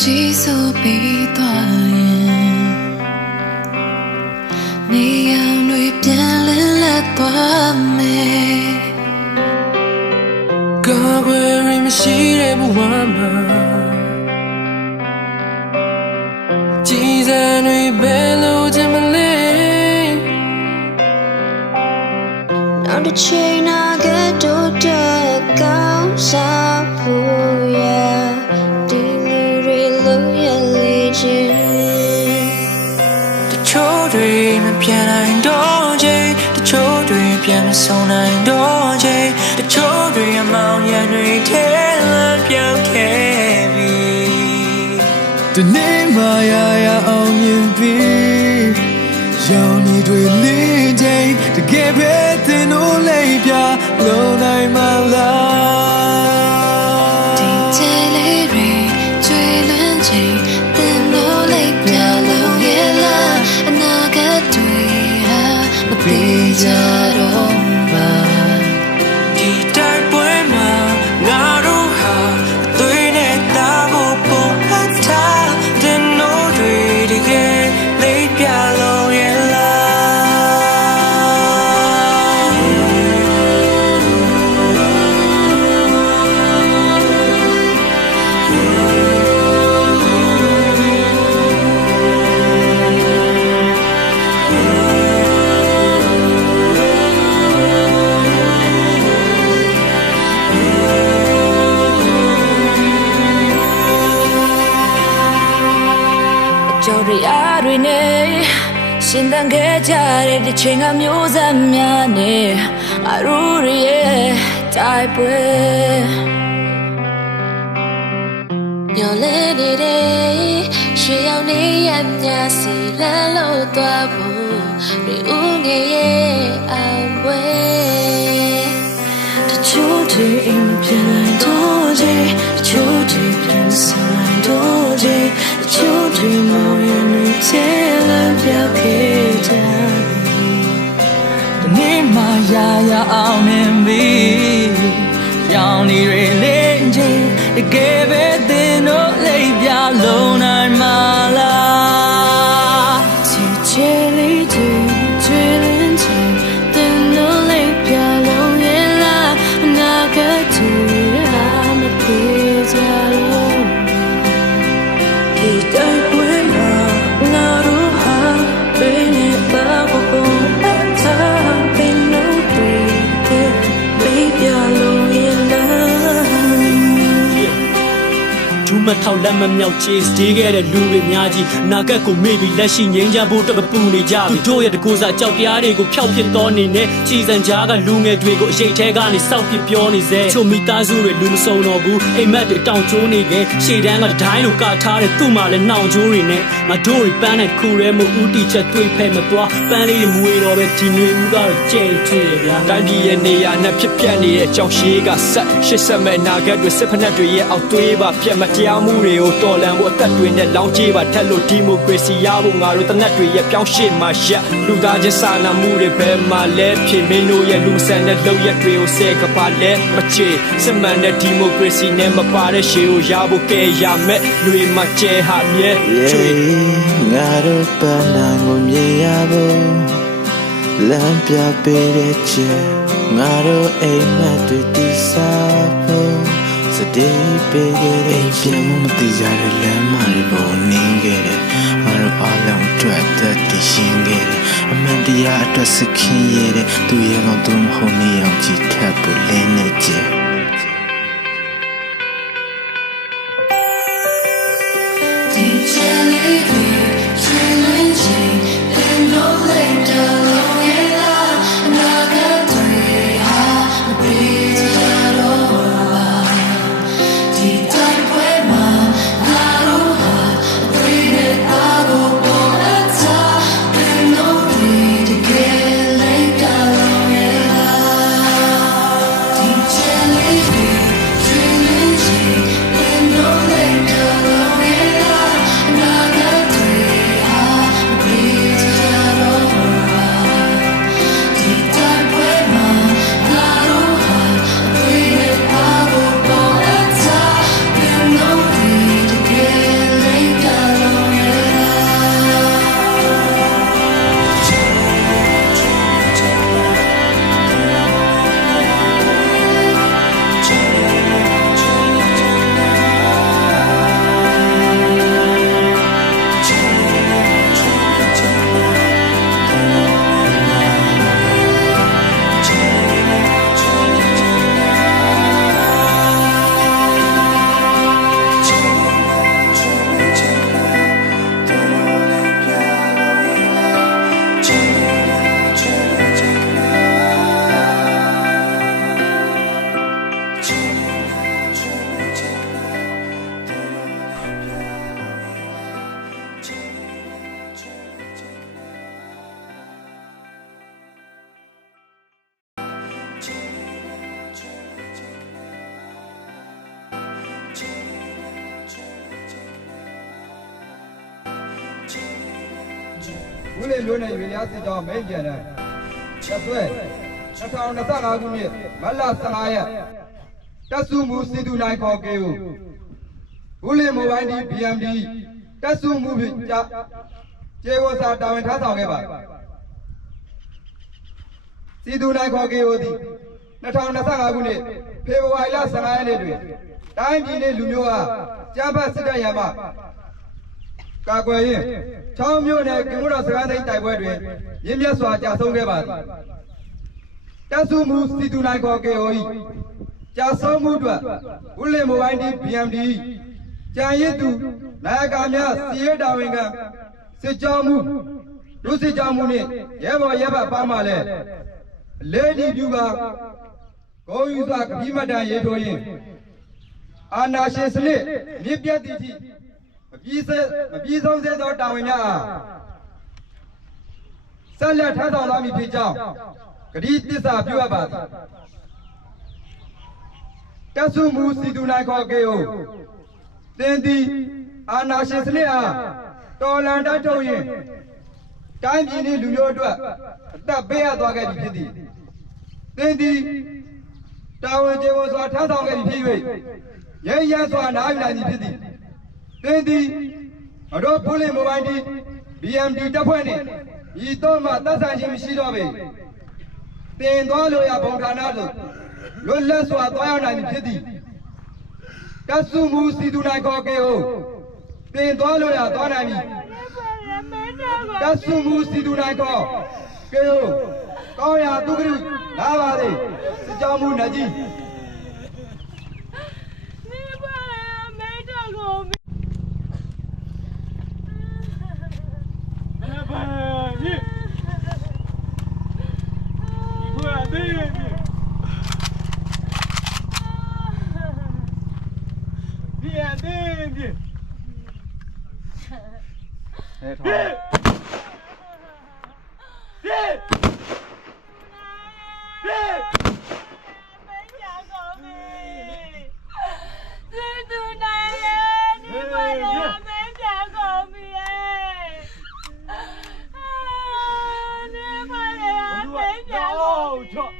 တွေကြီးစိုးပြီးသွားရင်နေရောင်တွေပြန်လည်လက်သွားမယ်ကာကွယ်ရမရှိတဲ့ဘဝမှာကြည်စံတွေဘယ်လိုချင်မလဲနောက်တစ်ချိန်နာကတို့တဲ့ကောင်းစား ဆုံးနိုင်တော့ချိန်တချို့တွေအမောင်ရံတွေထဲလမ်းပြောင်းခဲ့ပြီဒီနေ့မှရရအောင်မြင်ပြီရောင်နေတွေလေးချိန်တကယ်ပဲတင်လို့လေးပြလုံးနိုင်မ ရှင်သန်ခဲ့ကြတဲ့ဒီချိန်ကမျိုးဆက်များနဲ့အရူရရဲ့တိုက်ပွဲညလဲနေတဲ့ရွှေရောင်နေရမြစီလမ်းလို့သွားဖို့ဒီဦးငယ်ရဲ့အဝဲတချို့တွေအိမ်ပြန်လာတော့ခြင်းတချို့တွေပြန်ဆိုင်တော့ခြင်းတချို့တွေ ရရအောင်မြင်ပြီရောင်နေတွေလေးချင်းတကယ်ပဲတင်တို့လေးပြလုံးနိုင်မလားချစ်ချစ်လေးချစ်ချစ်လင်းချစ်တင်လို့လေးပြလုံးရဲ့လားအနာဂတ်တွေဟာမပြေကြလို့ဒီတိုက် မထောက်လက်မမြောက် chase တေးခဲ့တဲ့လူတွေများကြီးနာကက်ကိုမေ့ပြီးလက်ရှိငင်းချဖို့တကပူနေကြပြီတို့ရဲ့တကူစားကြောက်တရားတွေကိုဖျောက်ပစ်တော်နေနဲ့ချီစံကြားကလူငယ်တွေကိုအရေးထဲကနေစောက်ပစ်ပြောနေစေချိုမိသားစုတွေလူမစုံတော့ဘူးအိမ်မက်တွေတောင်ကျိုးနေခဲ့ရှေ့တန်းကဒိုင်းလိုကထားတဲ့သူ့မှာလည်းနှောင်ကျိုးတွေနဲ့ငါတို့တွေပန်းတဲ့ခုရဲမှုဦးတီချက်တွေးဖဲမသွားပန်းလေးတွေမွေတော့ပဲဒီမျိုးဦးကတော့ကြဲချွေဗျာတိုင်းပြည်ရဲ့နေရာနဲ့ဖြစ်ပျက်နေတဲ့ကြောင်ရှိကဆက်ရှစ်ဆက်မဲ့နာဂတ်တွေစစ်ဖက်နှက်တွေရဲ့အောက်သွေးပါပြတ်မတရားမှုတွေကိုတော်လန်ဖို့အသက်တွေနဲ့လောင်းကြီးပါထက်လို့ဒီမိုကရေစီရဖို့ငါတို့တနက်တွေရဲ့ပြောင်းရှေ့မှာရက်လူသားချင်းစာနာမှုတွေဘယ်မှာလဲဖြစ်မင်းတို့ရဲ့လူဆန်တဲ့လုပ်ရက်တွေကိုဆဲကပါလဲမချေစစ်မှန်တဲ့ဒီမိုကရေစီနဲ့မပါတဲ့ရှေးကိုရဖို့ကဲရမယ်လူတွေမှာကျဲဟာမြဲချွေငါတို့ပန်းနိုင်ကိုမြင်ရဖို့လမ်းပြပေးတဲ့ချက်ငါတို့အိမ်မက်တွေတိစားဖို့စ တေးပေးခဲ့တဲ့ပြန်မမတိကြတဲ့လမ်းမတွေပေါ်နင်းခဲ့တယ်ငါတို့အားလုံးအတွက်သက်တည်ရှင်ခဲ့တယ်အမှန်တရားအတွက်စခင်ရတဲ့သူရဲ့ကောင်သူမဟုတ်နေအောင်ကြည်ထပ်ဖို့လင်းနေကြတယ်ဒီချယ်လေး ဦးလေးမျိုးနဲ့ရေရစစ်ကြောင်းမိတ်ပြန်တယ်ချက်ဆွဲ2025ခုနှစ်မတ်လ15ရက်တက်စုမှုစီတူနိုင်ခေါ်ကေကိုဦးလေးမိုဘိုင်းဒီ BMD တက်စုမှုဖြင့်ကြာကျေဝစာတာဝန်ထမ်းဆောင်ခဲ့ပါစီတူနိုင်ခေါ်ကေကိုသည်2025ခုနှစ်ဖေဖော်ဝါရီလ15ရက်နေ့တွင်တိုင်းပြည်နှင့်လူမျိုးအားကြမ်းဖက်စစ်တပ်ရန်မှ ကာကွယ်ရင်ချောင်းမျိုးနဲ့ကင်မတော်စကားသိမ်းတိုက်ပွဲတွင်ရင်းမြတ်စွာကြာဆုံးခဲ့ပါသည်တက်စုမှုစီတူနိုင်ခေါ်ကေဟိုဤကြာဆုံးမှုအတွက်ဦးလင်မိုဘိုင်းဒီ BMD ကြံရစ်သူနာယကများစီရဲတာဝန်ခံစစ်ကြောမှုဒုစစ်ကြောမှုနှင့်ရဲဘော်ရဲဘက်ပါမှလည်းလေဒီပြူကဂုံယူစွာကပိမတန်ရေထိုးရင်အာနာရှင်စနစ်မြစ်ပြတ်သည့်အထိမ ပြီးစဲမပြီးဆုံးသေးသောတာဝန်များအားဆက်လက်ထမ်းဆောင်သွားမည်ဖြစ်ကြောင်းဂတိတစ္ဆာပြုအပ်ပါသည်တက်ဆုမူစီတူနိုင်ခေါ်ကေကိုသင်သည်အာနာရှင်စနစ်အားတော်လန်တတ်ထုတ်ရင်တိုင်းပြည်နှင့်လူမျိုးအတွက်အသက်ပေးရသွားခဲ့ပြီဖြစ်သည်သင်သည်တာဝန်ကျေဝန်စွာထမ်းဆောင်ခဲ့ပြီဖြစ်၍ရဲရဲစွာနားယူနိုင်ပြီဖြစ်သည် သင်သည်အတော့ဖုလင်မိုဘိုင်းဒီ BMD တပ်ဖွဲ့နှင့်ဤတော့မှသက်ဆိုင်ခြင်းမရှိတော့ပေတင်သွားလို့ရဘုံဌာနသို့လွတ်လပ်စွာသွားရောက်နိုင်ပြီဖြစ်သည်တဆုမူစီသူနိုင်ခေါ်ကေဟုတင်သွားလို့ရသွားနိုင်ပြီတဆုမူစီသူနိုင်ခေါ်ကေဟုကောင်းရာသူကရုလာပါစေစစ်ကြောင်းမူနကြီး နေပါမေတ္တာကိုမေ အဲထောင်းမေတ္တာကိုမေစေသူနိုင်ရဲ့နေပါရဲ့မေတ္တာကိုမေရဲ့နေပါရဲ့မေတ္တာကိုမေ